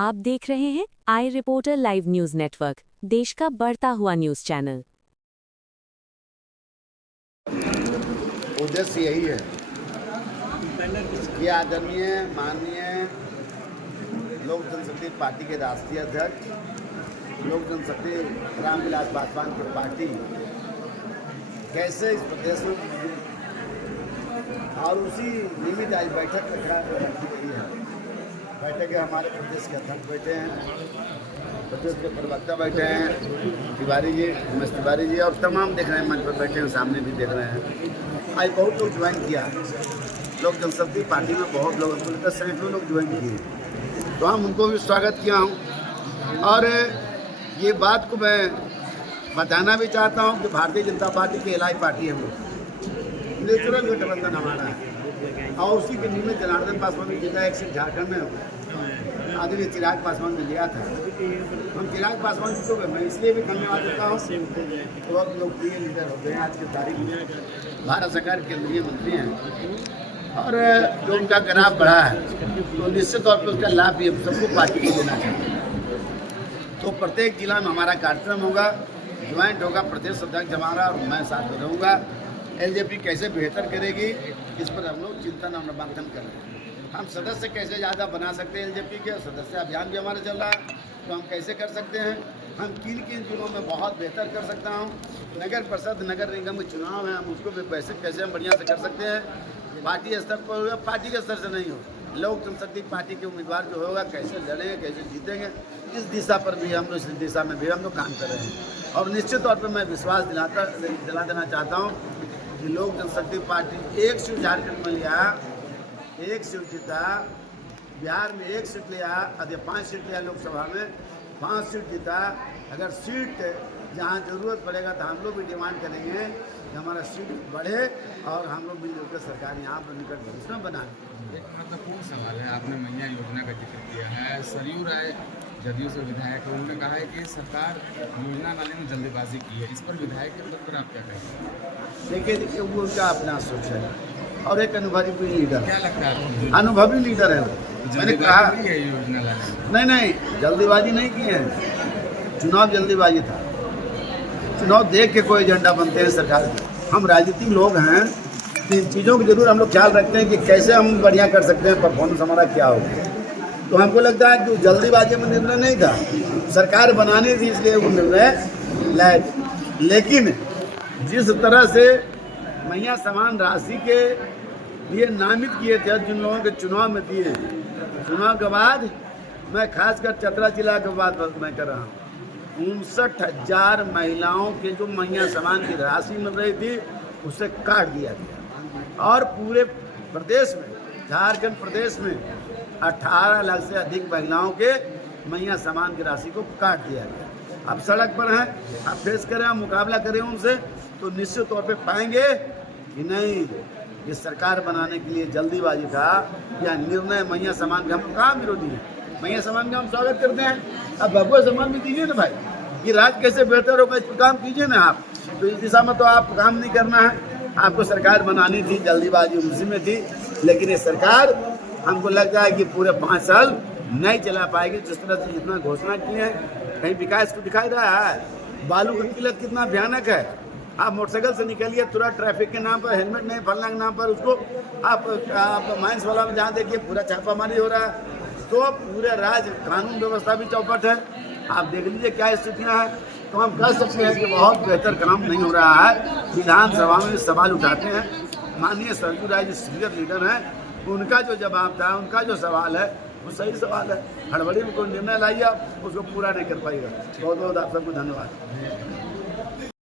आप देख रहे हैं आई रिपोर्टर लाइव न्यूज नेटवर्क, देश का बढ़ता हुआ न्यूज चैनल। उद्देश्य यही है कि आदरणीय माननीय लोक जनशक्ति पार्टी के राष्ट्रीय अध्यक्ष लोक जनशक्ति रामविलास पासवान की पार्टी कैसे इस प्रदेश में और उसी निमित्त आज बैठक रखी गई है। बैठक के हमारे प्रदेश के अध्यक्ष बैठे हैं, प्रदेश के प्रवक्ता बैठे हैं, तिवारी जी, उमेश तिवारी जी और तमाम देख रहे हैं, मंच पर बैठे हैं, सामने भी देख रहे हैं। आज बहुत लोग ज्वाइन किया लोक जनशक्ति पार्टी में, बहुत लोग सैकड़ों लोग ज्वाइन किए, तो हम उनको भी स्वागत किया हूँ। और ये बात को मैं बताना भी चाहता हूँ कि भारतीय जनता पार्टी की एलआई पार्टी है, वो नेचुरल गठबंधन हमारा है और उसी के निमित्त जनार्दन पासवान ने जीता एक सीट झारखंड में आदरणीय चिराग पासवान ने लिया था। हम चिराग पासवान जी को मैं इसलिए भी धन्यवाद देता हूँ, बहुत लोकप्रिय लीडर होते हैं आज की तारीख में, भारत सरकार के केंद्रीय मंत्री हैं और जो उनका ग्राफ बढ़ा है तो निश्चित तौर पर उसका लाभ भी सबको पार्टी को देना चाहिए। तो प्रत्येक जिला में हमारा कार्यक्रम होगा, ज्वाइंट होगा, प्रदेश अध्यक्ष हमारा और मैं साथ में रहूँगा। एलजेपी कैसे बेहतर करेगी इस पर हम लोग चिंतन और मंथन कर रहे हैं। हम सदस्य कैसे ज़्यादा बना सकते हैं, एलजेपी के सदस्य अभियान भी हमारा चल रहा है, तो हम कैसे कर सकते हैं, हम किन किन जिलों में बहुत बेहतर कर सकता हूँ। नगर परिषद नगर निगम के चुनाव है, हम उसको भी कैसे हम बढ़िया से कर सकते हैं। पार्टी स्तर पर होगा, पार्टी के स्तर से नहीं हो, लोक जनशक्ति पार्टी के उम्मीदवार जो होगा कैसे लड़ेंगे, कैसे जीतेंगे, इस दिशा पर भी हम लोग, इस दिशा में भी हम लोग काम कर रहे हैं। और निश्चित तौर पर मैं विश्वास दिला देना चाहता हूँ कि लोक जनशक्ति पार्टी एक सीट झारखंड में लिया, एक सीट जीता, बिहार में एक सीट लिया, 5 सीट लिया, लोकसभा में 5 सीट जीता। अगर सीट जहाँ ज़रूरत पड़ेगा तो हम लोग भी डिमांड करेंगे कि हमारा सीट बढ़े और हम लोग मिलजुल कर सरकार यहाँ पर निकट भविष्य में बनाएं। एक महत्वपूर्ण सवाल है, आपने मैया योजना का जिक्र किया है। सरयू राय जदयू से विधायक है, उन्होंने कहा है कि सरकार योजना लाने में जल्दबाजी की है, इस पर विधायक के तौर पर आप क्या कहेंगे? देखिए वो उनका अपना सोच है और एक अनुभवी लीडर, क्या लगता है अनुभवी लीडर है वो। मैंने कहा है योजना लाने नहीं, जल्दीबाजी नहीं की है, चुनाव जल्दीबाजी था। चुनाव देख के कोई एजेंडा बनते हैं सरकार के। हम राजनीतिक लोग हैं, इन चीज़ों की जरूर हम लोग ख्याल रखते हैं कि कैसे हम बढ़िया कर सकते हैं, परफॉर्मेंस हमारा क्या होगा। तो हमको लगता है कि जल्दीबाजी में निर्णय नहीं था, सरकार बनानी थी इसलिए वो निर्णय लाए। लेकिन जिस तरह से मैया समान राशि के लिए नामित किए थे, जिन लोगों के चुनाव में दिए, चुनाव के बाद मैं खासकर चतरा जिला के बात मैं कर रहा हूँ, 59,000 महिलाओं के जो मैया समान की राशि मिल रही थी उसे काट दिया गया। और पूरे प्रदेश में, झारखंड प्रदेश में 18 लाख से अधिक महिलाओं के मैया समान की राशि को काट दिया गया। अब सड़क पर हैं, अब फेस करें, हम मुकाबला करें उनसे, तो निश्चित तौर पे पाएंगे कि नहीं, ये सरकार बनाने के लिए जल्दीबाजी था या निर्णय मैया समान का। हम कहाँ विरोधी हैं, मैया समान का हम स्वागत करते हैं। अब भगवा समान भी दीजिए ना भाई, ये राज्य कैसे बेहतर होगा इस पर काम कीजिए ना आप। तो इस दिशा में तो आप काम नहीं करना है, आपको सरकार बनानी थी, जल्दीबाजी उसी में थी। लेकिन ये सरकार हमको लगता है कि पूरे 5 साल नहीं चला पाएगी। जिस तरह से जितना घोषणा की है, कहीं विकास को दिखाई रहा है। बालू की किल्लत कितना भयानक है, आप मोटरसाइकिल से निकलिए तुरंत ट्रैफिक के नाम पर, हेलमेट नहीं, फलना के नाम पर उसको आप माइंस वाला में जहाँ देखिए पूरा छापामारी हो रहा है। तो पूरे राज्य कानून व्यवस्था भी चौपट है, आप देख लीजिए क्या स्थितियाँ हैं। तो हम कह सकते हैं कि बहुत बेहतर काम नहीं हो रहा है। विधानसभा में सवाल उठाते हैं, माननीय सरयू राय जी सीनियर लीडर हैं, उनका जो जवाब था, उनका जो सवाल है वो सही सवाल है। हड़बड़ी में कोई निर्णय लाइए, आप उसको पूरा नहीं कर पाएगा। बहुत बहुत आप सबको धन्यवाद।